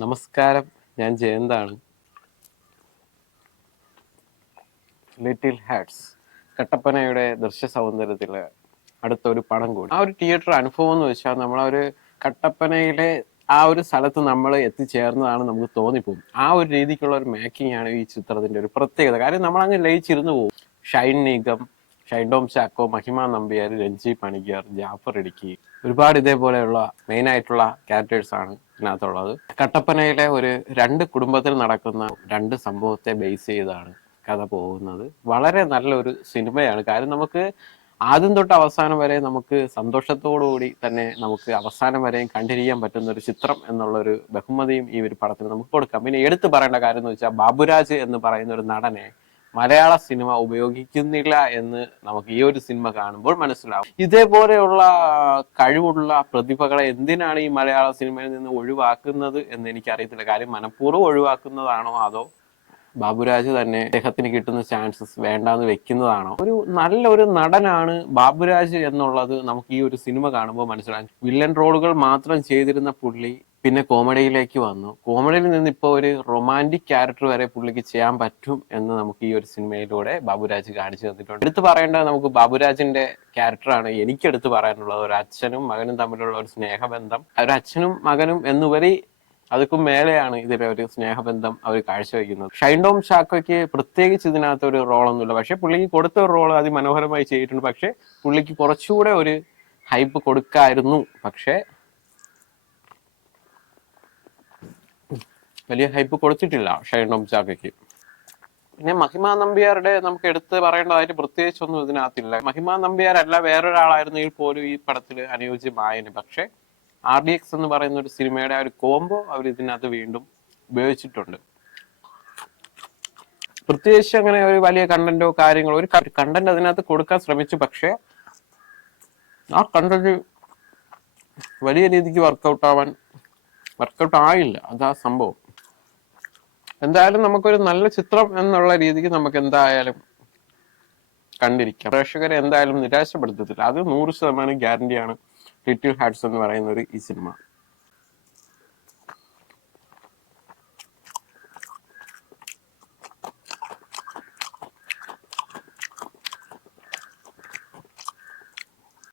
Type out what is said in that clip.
നമസ്കാരം, ഞാൻ ജയന്താണ്. Little hertz കട്ടപ്പനയുടെ ദൃശ്യ സൗന്ദര്യത്തില് അടുത്തൊരു പടം കൂടി. ആ ഒരു തിയേറ്റർ അനുഭവം എന്ന് വെച്ചാൽ നമ്മളൊരു കട്ടപ്പനയിലെ ആ ഒരു സ്ഥലത്ത് നമ്മൾ എത്തിച്ചേർന്നതാണ് നമുക്ക് തോന്നിപ്പോകും. ആ ഒരു രീതിക്കുള്ള ഒരു മേക്കിംഗ് ആണ് ഈ ചിത്രത്തിന്റെ ഒരു പ്രത്യേകത. കാര്യം നമ്മൾ അങ്ങ് ലയിച്ചിരുന്നു പോകും. ഷൈൻ നിഗം, ഷൈൻ ടോം ചാക്കോ, മഹിമ നമ്പ്യാർ, രഞ്ജി പണിക്കർ, ജാഫർ ഇടുക്കി, ഒരുപാട് ഇതേപോലെയുള്ള മെയിൻ ആയിട്ടുള്ള ക്യാരക്ടേഴ്സ് ആണ് ഇതിനകത്തുള്ളത്. കട്ടപ്പനയിലെ ഒരു രണ്ട് കുടുംബത്തിൽ നടക്കുന്ന രണ്ട് സംഭവത്തെ ബേസ് ചെയ്താണ് കഥ പോകുന്നത്. വളരെ നല്ലൊരു സിനിമയാണ്. കാര്യം നമുക്ക് ആദ്യം തൊട്ട് അവസാനം വരെ നമുക്ക് സന്തോഷത്തോടുകൂടി തന്നെ നമുക്ക് അവസാനം വരെയും കണ്ടിരിക്കാൻ പറ്റുന്ന ഒരു ചിത്രം എന്നുള്ളൊരു ബഹുമതിയും ഈ ഒരു പടത്തിന് നമുക്ക് കൊടുക്കാം. പിന്നെ എടുത്തു പറയേണ്ട കാര്യം എന്ന് വെച്ചാൽ ബാബുരാജ് എന്ന് പറയുന്ന ഒരു നടനെ മലയാള സിനിമ ഉപയോഗിക്കുന്നില്ല എന്ന് നമുക്ക് ഈ ഒരു സിനിമ കാണുമ്പോൾ മനസ്സിലാവും. ഇതേപോലെയുള്ള കഴിവുള്ള പ്രതിഭകളെ എന്തിനാണ് ഈ മലയാള സിനിമയിൽ നിന്ന് ഒഴിവാക്കുന്നത് എന്ന് എനിക്കറിയത്തില്ല. കാര്യം മനഃപൂർവ്വം ഒഴിവാക്കുന്നതാണോ അതോ ബാബുരാജ് തന്നെ അദ്ദേഹത്തിന് കിട്ടുന്ന ചാൻസസ് വേണ്ടാന്ന് വെക്കുന്നതാണോ? ഒരു നല്ലൊരു നടനാണ് ബാബുരാജ് എന്നുള്ളത് നമുക്ക് ഈ ഒരു സിനിമ കാണുമ്പോൾ മനസ്സിലാകും. വില്ലൻ റോളുകൾ മാത്രം ചെയ്തിരുന്ന പുള്ളി പിന്നെ കോമഡിയിലേക്ക് വന്നു. കോമഡിയിൽ നിന്ന് ഇപ്പോൾ ഒരു റൊമാൻറ്റിക് ക്യാരക്ടർ വരെ പുള്ളിക്ക് ചെയ്യാൻ പറ്റും എന്ന് നമുക്ക് ഈ ഒരു സിനിമയിലൂടെ ബാബുരാജ് കാണിച്ചു തന്നിട്ടുണ്ട്. എടുത്തു പറയേണ്ടത് നമുക്ക് ബാബുരാജിന്റെ ക്യാരക്ടറാണ് എനിക്ക് എടുത്തു പറയാനുള്ളത്. ഒരു അച്ഛനും മകനും തമ്മിലുള്ള ഒരു സ്നേഹബന്ധം, ഒരു അച്ഛനും മകനും എന്നുപരി അതൊക്കും മേലെയാണ് ഇതിലെ ഒരു സ്നേഹബന്ധം അവർ കാഴ്ചവെക്കുന്നത്. ഷൈൻ ടോം ചാക്കോയ്ക്ക് പ്രത്യേകിച്ച് ഇതിനകത്ത് ഒരു റോളൊന്നുമില്ല. പക്ഷെ പുള്ളിക്ക് കൊടുത്ത ഒരു റോൾ അതിമനോഹരമായി ചെയ്തിട്ടുണ്ട്. പക്ഷെ പുള്ളിക്ക് കുറച്ചുകൂടെ ഒരു ഹൈപ്പ് കൊടുക്കായിരുന്നു. പക്ഷെ വലിയ ഹൈപ്പ് കൊടുത്തിട്ടില്ല ഷൈൻ ടോം ചാക്കോയ്ക്ക്. പിന്നെ മഹിമ നമ്പ്യാരുടെ നമുക്ക് എടുത്ത് പറയേണ്ടതായിട്ട് പ്രത്യേകിച്ചൊന്നും ഇതിനകത്തില്ല. മഹിമ നമ്പ്യാരല്ല വേറൊരാളായിരുന്നെങ്കിൽ പോലും ഈ പടത്തിൽ അനുയോജ്യമായതിന്. പക്ഷെ RDX എന്ന് പറയുന്ന ഒരു സിനിമയുടെ ആ ഒരു കോംബോ അവർ ഇതിനകത്ത് വീണ്ടും ഉപയോഗിച്ചിട്ടുണ്ട്. പ്രത്യേകിച്ച് അങ്ങനെ ഒരു വലിയ കണ്ടന്റോ കാര്യങ്ങളോ ഒരു കണ്ടന്റ് അതിനകത്ത് കൊടുക്കാൻ ശ്രമിച്ചു. പക്ഷെ ആ കണ്ടന്റ് വലിയ രീതിക്ക് വർക്കൗട്ട് ആയില്ല. അതാ സംഭവം. എന്തായാലും നമുക്കൊരു നല്ല ചിത്രം എന്നുള്ള രീതിക്ക് നമുക്ക് എന്തായാലും കണ്ടിരിക്കാം. പ്രേക്ഷകരെ എന്തായാലും നിരാശപ്പെടുത്തത്തില്ല. അത് 100% ഗ്യാരണ്ടിയാണ് ലിറ്റിൽ ഹാർട്സ് എന്ന് പറയുന്ന ഈ സിനിമ.